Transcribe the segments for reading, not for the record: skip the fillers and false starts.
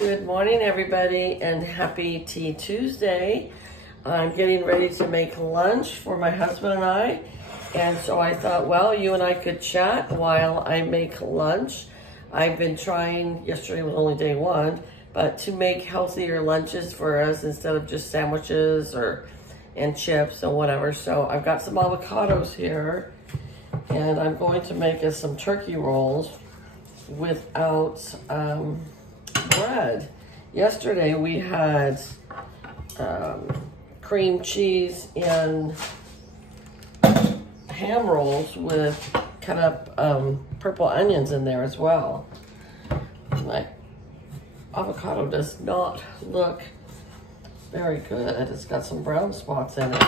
Good morning, everybody, and happy Tea Tuesday. I'm getting ready to make lunch for my husband and I, and so I thought, well, you and I could chat while I make lunch. I've been trying, yesterday was only day one, but to make healthier lunches for us instead of just sandwiches and chips and whatever. So I've got some avocados here, and I'm going to make us some turkey rolls without bread. Yesterday we had cream cheese and ham rolls with cut up purple onions in there as well. My avocado does not look very good. It's got some brown spots in it.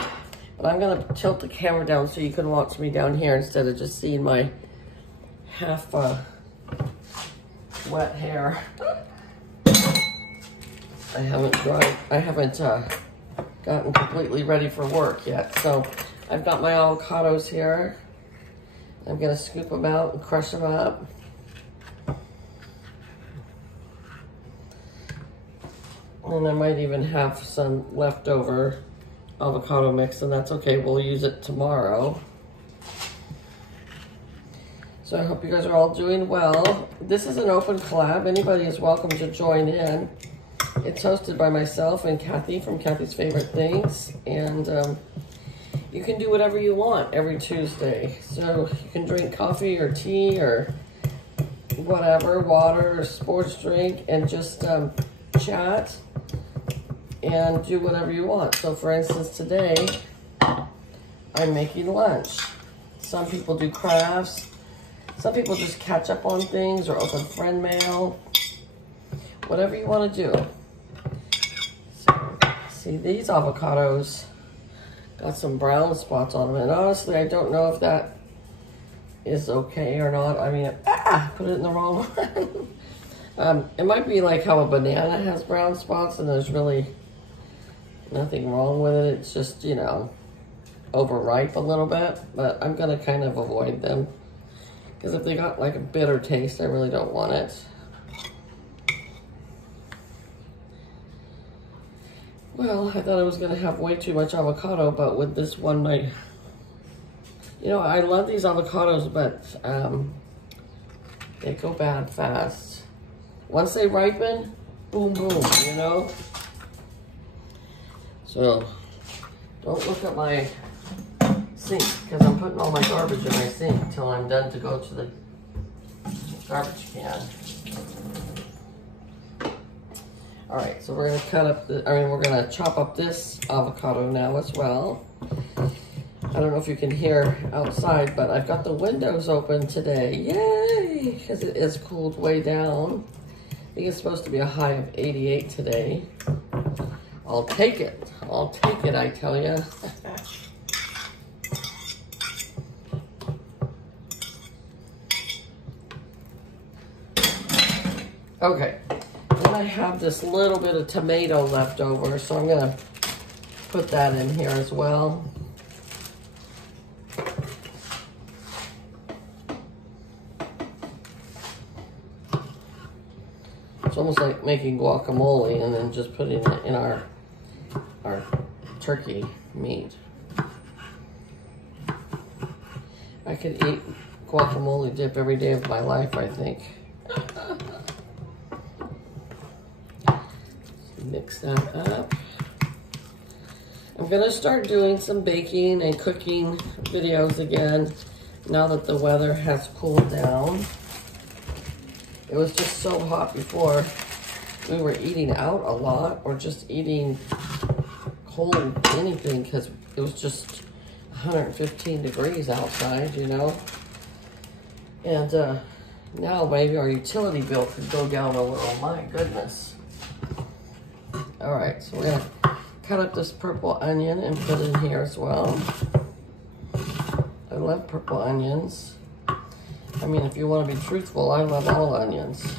But I'm gonna tilt the camera down so you can watch me down here instead of just seeing my half wet hair. I haven't gotten completely ready for work yet. So I've got my avocados here. I'm gonna scoop them out and crush them up. And I might even have some leftover avocado mix, and that's okay. We'll use it tomorrow. So I hope you guys are all doing well. This is an open collab. Anybody is welcome to join in. It's hosted by myself and Kathy from Kathy's Favorite Things. And you can do whatever you want every Tuesday. So you can drink coffee or tea or whatever, water or sports drink, and just chat and do whatever you want. So for instance, today I'm making lunch. Some people do crafts. Some people just catch up on things or open friend mail. Whatever you want to do. So, see, these avocados got some brown spots on them. And honestly, I don't know if that is okay or not. I mean, put it in the wrong one. It might be like how a banana has brown spots and there's really nothing wrong with it. It's just, you know, overripe a little bit. But I'm going to kind of avoid them. Because if they got like a bitter taste, I really don't want it. Well, I thought I was going to have way too much avocado, but with this one, you know, I love these avocados, but they go bad fast. Once they ripen, boom, boom, you know? So, don't look at my sink, because I'm putting all my garbage in my sink till I'm done to go to the garbage can. All right, so we're gonna gonna chop up this avocado now as well. I don't know if you can hear outside, but I've got the windows open today. Yay, because it is cooled way down. I think it's supposed to be a high of 88 today. I'll take it, I tell you. Okay, then I have this little bit of tomato left over, so I'm gonna put that in here as well. It's almost like making guacamole and then just putting it in our turkey meat. I could eat guacamole dip every day of my life, I think. Mix that up. I'm gonna start doing some baking and cooking videos again now that the weather has cooled down. It was just so hot before. We were eating out a lot or just eating cold anything because it was just 115 degrees outside, you know? And now maybe our utility bill could go down a little. My goodness. All right, so we're gonna cut up this purple onion and put it in here as well. I love purple onions. I mean, if you want to be truthful, I love all onions.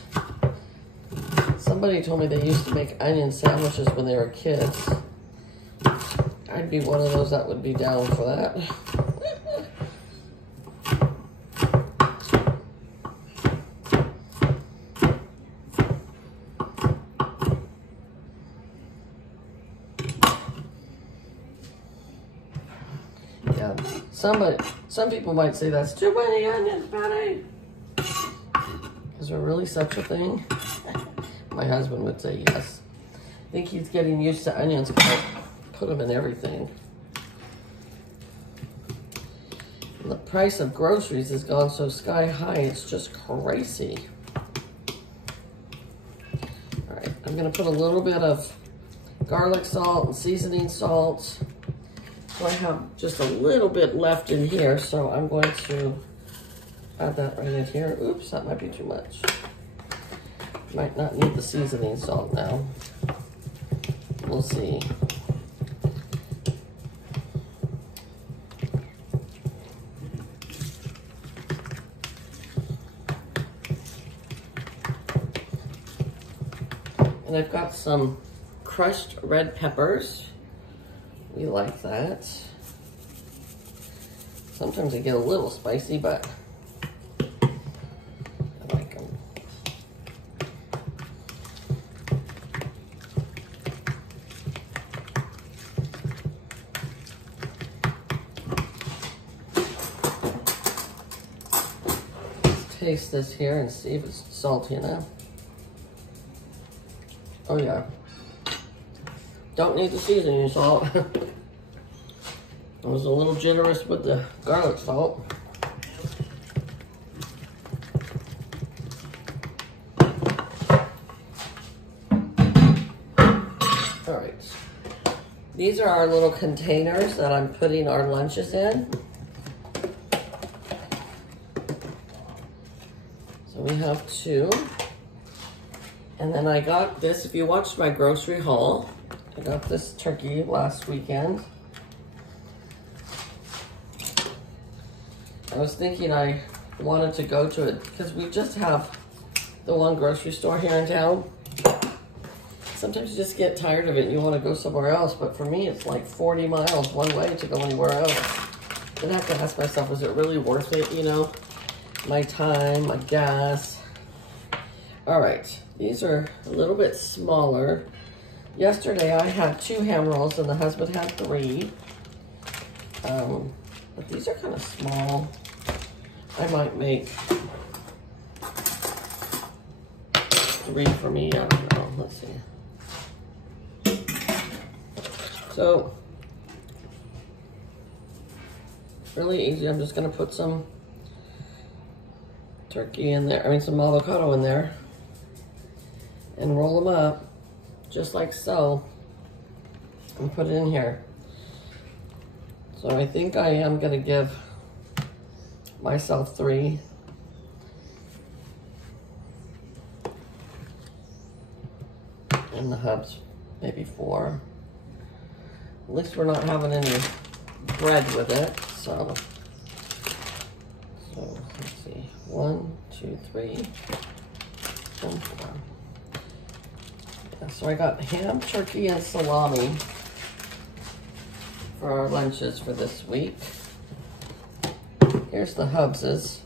Somebody told me they used to make onion sandwiches when they were kids. I'd be one of those that would be down for that. Some people might say that's too many onions, Patty. Is there really such a thing? My husband would say yes. I think he's getting used to onions because I put them in everything. And the price of groceries has gone so sky high, it's just crazy. All right, I'm gonna put a little bit of garlic salt and seasoning salt. So I have just a little bit left in here, so I'm going to add that right in here. Oops, that might be too much. Might not need the seasoning salt now. We'll see. And I've got some crushed red peppers. We like that. Sometimes they get a little spicy, but I like them. Let's taste this here and see if it's salty enough. Oh yeah. Don't need the seasoning salt. I was a little generous with the garlic salt. All right. These are our little containers that I'm putting our lunches in. So we have 2. And then I got this, if you watched my grocery haul, I got this turkey last weekend. I was thinking I wanted to go to it because we just have the one grocery store here in town. Sometimes you just get tired of it and you want to go somewhere else, but for me it's like 40 miles one way to go anywhere else. Then I have to ask myself, is it really worth it, you know? My time, my gas. All right, these are a little bit smaller. Yesterday I had 2 ham rolls and the husband had 3. But these are kind of small. I might make 3 for me, I don't know, let's see. So, really easy, I'm just gonna put some turkey in there, I mean some avocado in there, and roll them up, just like so, and put it in here. So I think I am gonna give myself 3. And the hubs, maybe 4. At least we're not having any bread with it, so let's see, 1, 2, 3, and 4. Yeah, so I got ham, turkey, and salami for our lunches for this week. Here's the Hubses.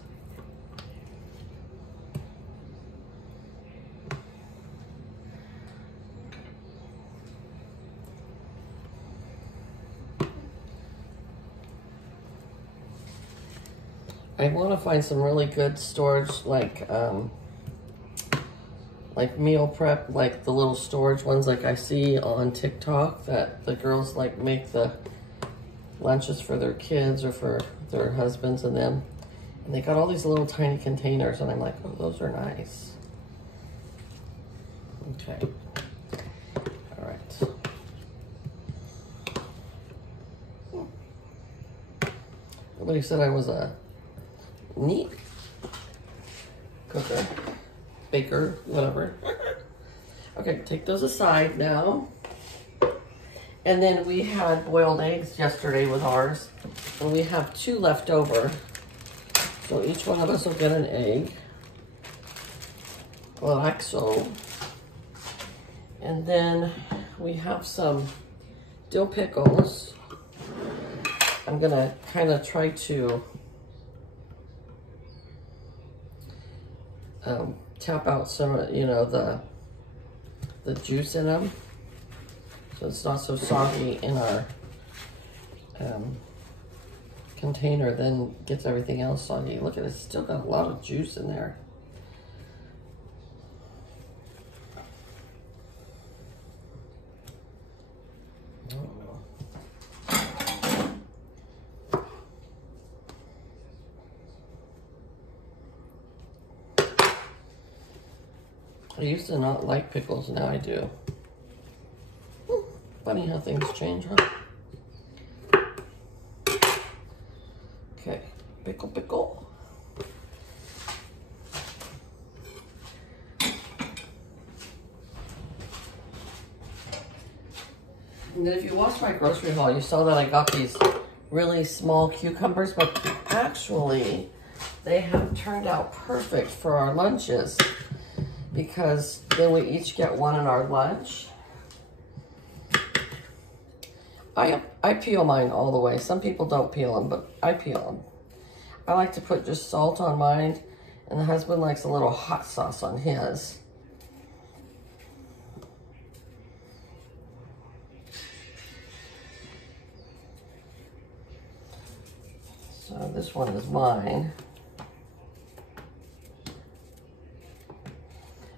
I want to find some really good storage, like meal prep, like the little storage ones like I see on TikTok that the girls like make the lunches for their kids or for their husbands and them. And they got all these little tiny containers and I'm like, oh, those are nice. Okay. All right. Nobody said I was a neat cooker, baker, whatever. Okay, take those aside now. And then we had boiled eggs yesterday with ours, and we have 2 left over. So each one of us will get an egg, like so. And then we have some dill pickles. I'm gonna kind of try to tap out some, you know, the juice in them, so it's not so soggy in our container then gets everything else soggy. Look at it, it's still got a lot of juice in there. I used to not like pickles, now I do. Funny how things change, huh? Okay, pickle. And then if you watched my grocery haul, you saw that I got these really small cucumbers, but actually they have turned out perfect for our lunches because then we each get one in our lunch. I peel mine all the way. Some people don't peel them, but I peel them. I like to put just salt on mine, and the husband likes a little hot sauce on his. So this one is mine.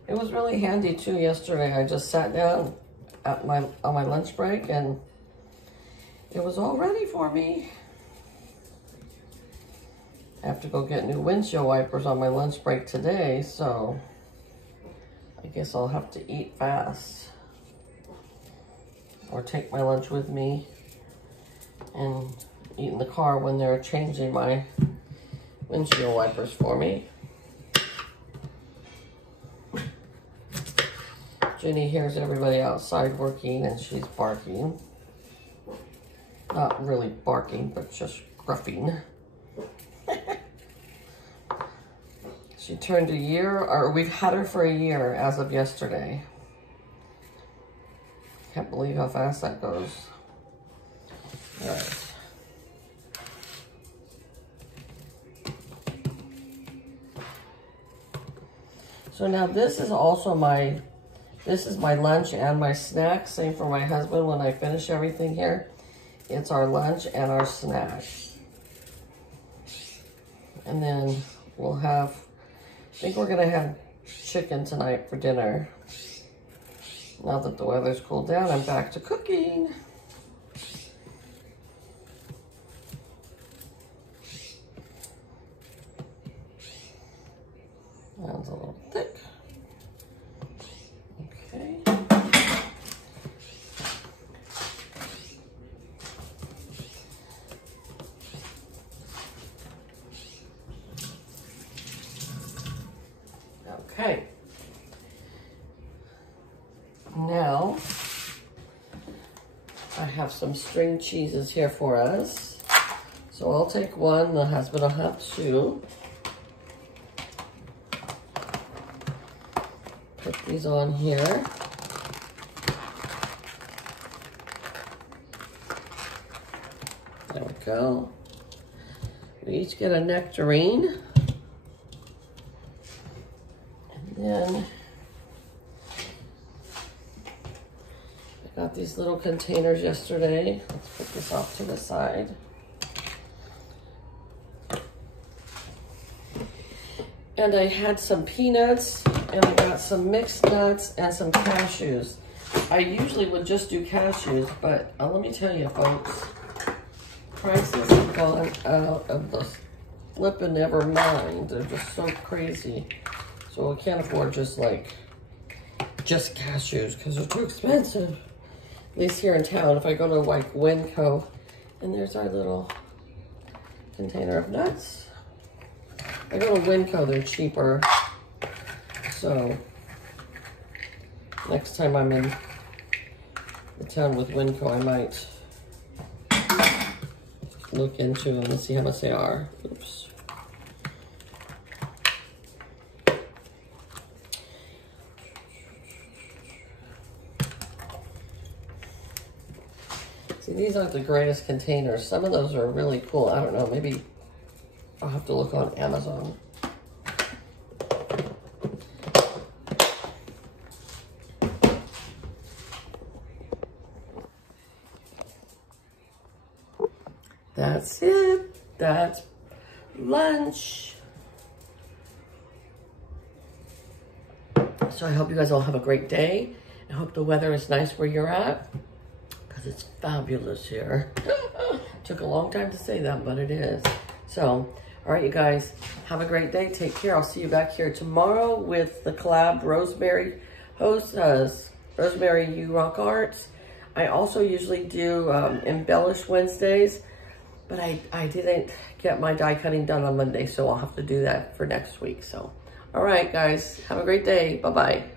It was really handy too yesterday. I just sat down at on my lunch break and it was all ready for me. I have to go get new windshield wipers on my lunch break today, so I guess I'll have to eat fast or take my lunch with me and eat in the car when they're changing my windshield wipers for me. Jenny hears everybody outside working and she's barking. Not really barking, but just gruffing. She turned a year, or we've had her for a year as of yesterday. Can't believe how fast that goes. All right. So now this is also this is my lunch and my snack. Same for my husband when I finish everything here. It's our lunch and our snack. And then we'll have, I think we're gonna have chicken tonight for dinner. Now that the weather's cooled down, I'm back to cooking. That's a little thick. Okay. Okay. Now, I have some string cheeses here for us. So I'll take one, the husband will have two. Put these on here. There we go. We each get a nectarine. And then I got these little containers yesterday. Let's put this off to the side. And I had some peanuts, and I got some mixed nuts and some cashews. I usually would just do cashews, but let me tell you, folks, prices have gone out of the flippin' ever mind. They're just so crazy. So I can't afford just cashews because they're too expensive. At least here in town, if I go to like Winco, and there's our little container of nuts. I go to Winco, they're cheaper. So next time I'm in the town with Winco, I might look into them and see how much they are. Oops. See, these aren't the greatest containers. Some of those are really cool. I don't know, maybe I'll have to look on Amazon. That's it. that's lunch. So I hope you guys all have a great day. I hope the weather is nice where you're at, because it's fabulous here. Took a long time to say that, but it is. So, all right, you guys, have a great day. Take care. I'll see you back here tomorrow with the collab Rosemary hosts, Rosemary You Rock Arts. I also usually do Embellish Wednesdays, but I didn't get my die cutting done on Monday, so I'll have to do that for next week. So, all right, guys, have a great day. Bye-bye.